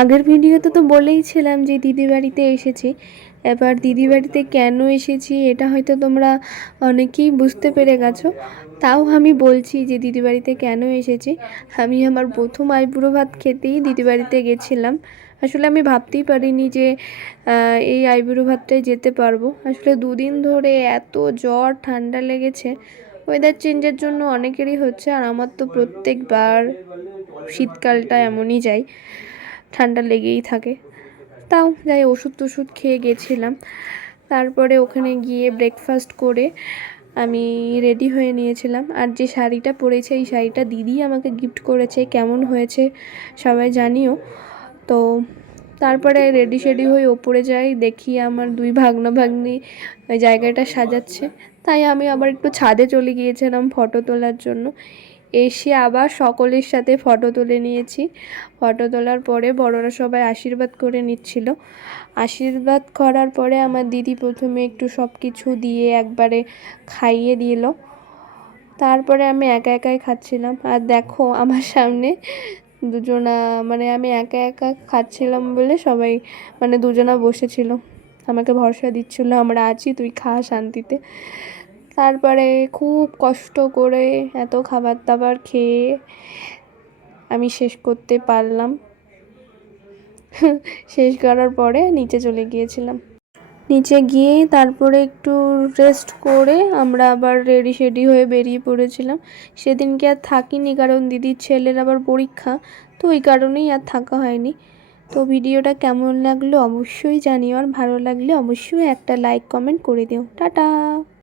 আগের ভিডিওতে তো বলেইছিলাম যে দিদি বাড়িতে এসেছি। এবার দিদি বাড়িতে কেন এসেছি এটা হয়তো তোমরা অনেকেই বুঝতে পেরে গেছো। তাও আমি বলছি যে দিদি বাড়িতে কেন এসেছি। আমি আমার প্রথম আইবুড়ো ভাত খেতেই দিদি বাড়িতে গেছিলাম। আসলে আমি ভাবতেই পারিনি যে এই আইবুড়ো ভাতটায় যেতে পারবো। আসলে দুদিন ধরে এত জ্বর ঠান্ডা লেগেছে, ওয়েদার চেঞ্জের জন্য অনেকেরই হচ্ছে, আর আমার তো প্রত্যেকবার শীতকালটা এমনই যায়, ঠান্ডা লেগেই থাকে। তাও যাই, ওষুধ টষুধ খেয়ে গেছিলাম। তারপরে ওখানে গিয়ে ব্রেকফাস্ট করে আমি রেডি হয়ে নিয়েছিলাম। আর যে শাড়িটা পরেছে এই শাড়িটা দিদি আমাকে গিফট করেছে, কেমন হয়েছে সবাই জানিও। তো তারপরে রেডি শেডি হয়ে ওপরে যাই, দেখি আমার দুই ভাগ্না ভাগ্নি ওই জায়গাটা সাজাচ্ছে। তাই আমি আবার একটু ছাদে চলে গিয়েছিলাম ফটো তোলার জন্য। এসে আবার সকলের সাথে ফটো তুলে নিয়েছি। ফটো তোলার পরে বড়রা সবাই আশীর্বাদ করে নিচ্ছিল। আশীর্বাদ করার পরে আমার দিদি প্রথমে একটু সব কিছু দিয়ে একবারে খাইয়ে দিল। তারপরে আমি একা একাই খাচ্ছিলাম। আর দেখো আমার সামনে দুজনা, মানে আমি একা একা খাচ্ছিলাম বলে সবাই, মানে দুজনা বসেছিল, আমাকে ভরসা দিচ্ছিল আমরা আছি, তুই খা শান্তিতে। তারপরে খুব কষ্ট করে এত খাবার দাবার খেয়ে আমি শেষ করতে পারলাম। শেষ করার পরে নিচে চলে গিয়েছিলাম। নিচে গিয়ে তারপরে একটু রেস্ট করে আমরা আবার রেডি শেডি হয়ে বেরিয়ে পড়েছিলাম। সেদিনকে আর থাকিনি, কারণ দিদির ছেলের আবার পরীক্ষা, তো ওই কারণেই আর থাকা হয়নি। তো ভিডিওটা কেমন লাগলো অবশ্যই জানিও, আর ভালো লাগলে অবশ্যই একটা লাইক কমেন্ট করে দিও। টাটা।